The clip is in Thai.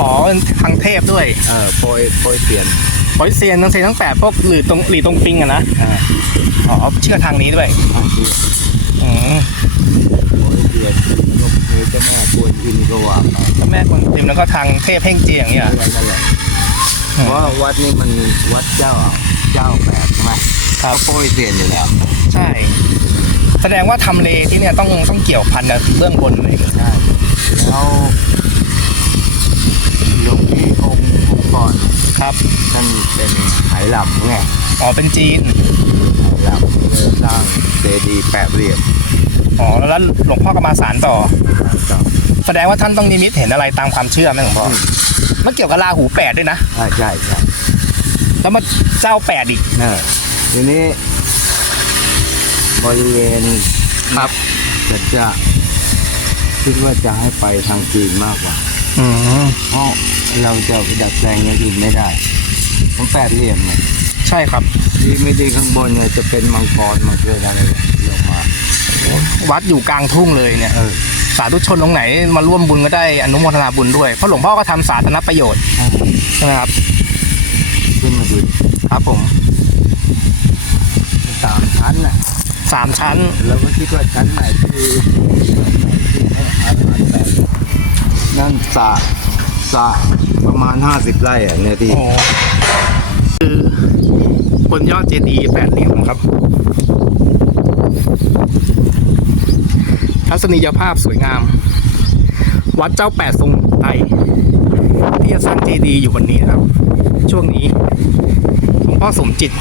อ๋อเป็นทางเทพด้วยเออโปรยโปรยเสียนบริเซียนทั้งเซียนทั้งแปดพวกหรือตรงหลีตรงปิงอะนะอ่าอ๋อเชื่อทางนี้ด้วยทางที่อืมโปรยเสียนแล้วก็มีเจ้าแม่กวนอิมก็ว่าไปเจ้าแม่กวนอิมแล้วก็ทางเทพเพ่งเจียอย่างเงี้ยอะไรนั่นแหละเพราะว่าวัดนี้มันวัดเจ้าเจ้าแปดใช่ไหมครับเขาโปรยเสียนอยู่แล้วใช่ แสดงว่าทำเลที่เนี่ยต้องต้องเกี่ยวพันกับเรื่องบนเลย ใช่แล้วหลวงพี่องค์องค์ก่อน ครับ ท่านเป็นไหหลำไงอ๋อเป็นจีนไหหลำเลยสร้างเจดีย์แปดเหลี่ยมอ๋อแล้วหลวงพ่อก็มาสารต่อต่อแสดงว่าท่านต้องนิมิตเห็นอะไรตามความเชื่อไหมหลวงพ่ออืมมันเกี่ยวกับราหูแปดด้วยนะใช่ใช่ใช่แล้วมาเจ้าแปดอีกเออทีนี้บริเวณครับจะจะคิดว่าจะให้ไปทางจีนมากกว่า อืมเพราะเราจะไปดัดแปลงอย่างอื่นไม่ได้ มันแปดเหลี่ยมเนี่ยใช่ครับที่ไม่ดีข้างบนเนี่ยจะเป็นมังกรมังเกรอะไรลงมาวัดอยู่กลางทุ่งเลยเนี่ยเออสาธุชนตรงไหนมาร่วมบุญก็ได้อนุโมทนาบุญด้วยเพราะหลวงพ่อก็ทำสาธารณประโยชน์ใช่ไหมครับขึ้นมาดูครับผมสามชั้นน่ะสามชั้นเราก็คิดว่าชั้นไหนที่ที่ให้อาหารแบบนั่นสระสระ ประมาณห้าสิบไร่อะเนี่ยที่โอ้คือบนยอดเจดีย์แปดเหลี่ยมนะครับ ทัศนียภาพสวยงาม วัดเจ้าแปดทรงไตรที่จะสร้างเจดีย์อยู่วันนี้นะครับ ช่วงนี้หลวงพ่อสมจิต